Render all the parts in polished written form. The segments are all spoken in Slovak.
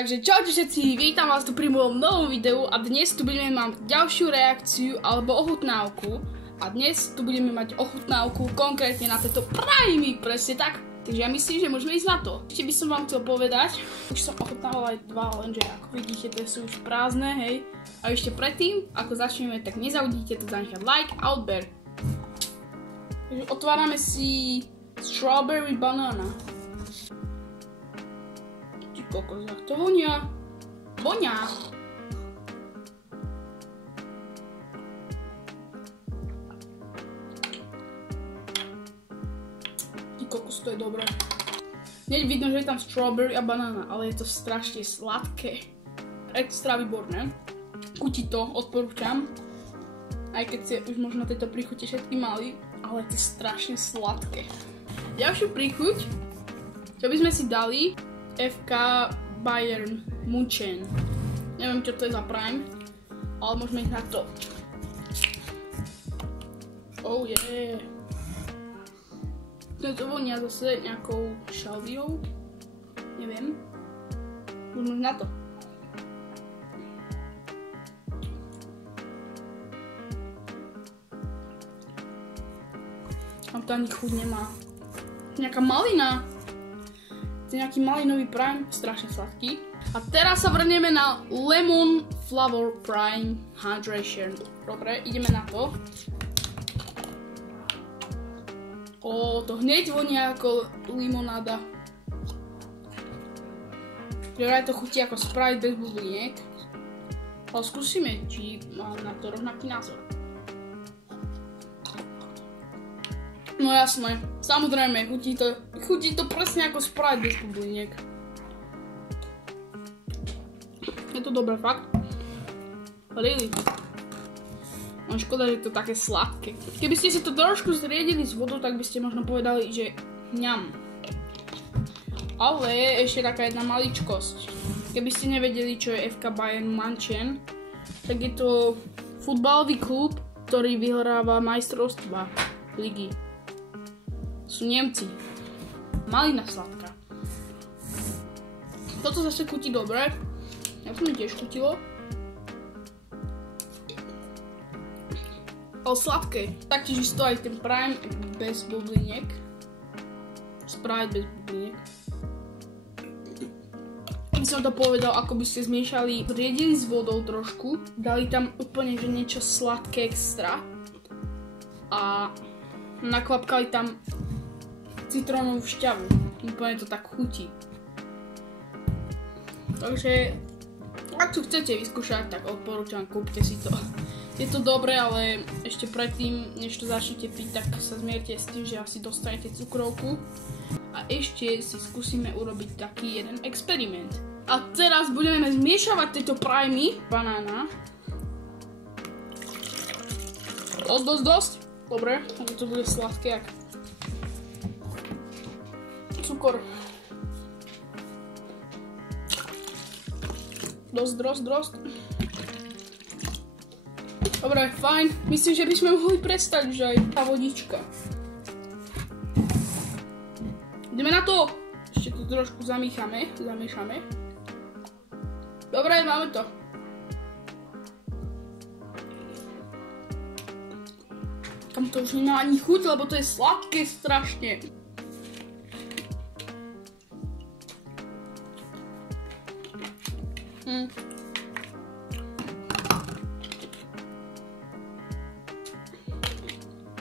Takže čaute všetci, vítam vás tu pri mojom novom videu a dnes tu budeme mať ďalšiu reakciu alebo ochutnávku. A dnes tu budeme mať ochutnávku konkrétne na tieto Primy, presne tak. Takže ja myslím, že môžeme ísť na to. Ešte by som vám chcel povedať, už som ochutnával aj dva, lenže ako vidíte, to sú už prázdne, hej. A ešte predtým, ako začneme, tak nezabudnite tu zanechať like a odber. Takže otvárame si Strawberry Banana. Kokos, jak to vonia. Vonia. Ty kokos, to je dobré. Hneď vidno, že je tam strawberry a banana, ale je to strašne sladké. Extra výborné. Chutí to, odporúčam. Aj keď ste už možno tieto príchute všetky mali, ale je to strašne sladké. Ďalšiu príchuť, čo by sme si dali, FK Bayern München. Neviem, čo to je za Prime, ale môžeme ísť na to. Oh yeah. To vonia zase nejakou šalviou. Neviem. Môžeme ísť na to. Tam to ani chuť nemá. Nejaká malina. To je nejaký malinový Prime, strašne sladký. A teraz sa vrneme na Lemon Flavor Prime Hydration. Dobre, ideme na to. To hneď vonia ako limonáda. Aj to chutí ako Sprite bez bubliniek. Ale skúsime, či mám na to rovnaký názor. No jasné, samozrejme, chutí to presne ako Sprite bez bubliniek. Je to dobré, fakt. Really. No škoda, že je to také sladké. Keby ste si to trošku zriedili s vodou, tak by ste možno povedali, že ňam. Ale ešte taká jedna maličkosť. Keby ste nevedeli, čo je FK Bayern München, tak je to futbalový klub, ktorý vyhráva majstrovstvá ligy. Sú Nemci. Malina sladká. Toto zase chutí dobre. Ja to mi tiež chutilo. Ale sladké. Taktiež isto aj ten Prime bez bubliniek. Sprite bez bubliniek. By som to povedal, ako by ste zmiešali, riedili s vodou trošku. Dali tam úplne že niečo sladké extra. A nakvapkali tam citrónovú šťavu. Úplne to tak chutí. Takže, ak to chcete vyskúšať, tak odporúčam, kúpte si to. Je to dobré, ale ešte predtým, než to začnete piť, tak sa zmierte s tým, že asi dostanete cukrovku. A ešte si skúsime urobiť taký jeden experiment. A teraz budeme zmiešavať tieto Primy. Banána. Dosť. Dobre, to bude sladké, jak cukor. Dosť. Dobre, fajn. Myslím, že by sme mohli prestať už aj tá vodička. Ideme na to. Ešte to trošku zamiešame. Dobre, máme to. Tam to už nemá ani chuť, lebo to je sladké strašne.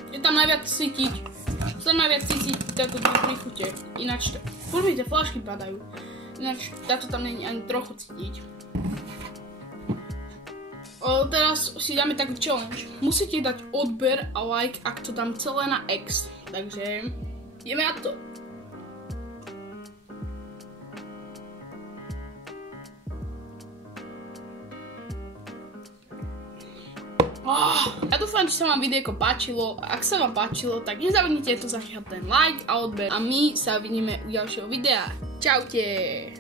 Je tam najviac cítiť. Táto príchute. Ináč, pozrite, fľašky padajú. Ináč, táto tam není ani trochu cítiť. Teraz si dáme taký challenge. Musíte dať odber a like, ak to dám celé na X. Takže, ideme na to. Ja dúfam, že sa vám videjko páčilo. Ak sa vám páčilo, tak nezabudnite to zanechať ten like a odber. A my sa vidíme u ďalšieho videa. Čaute!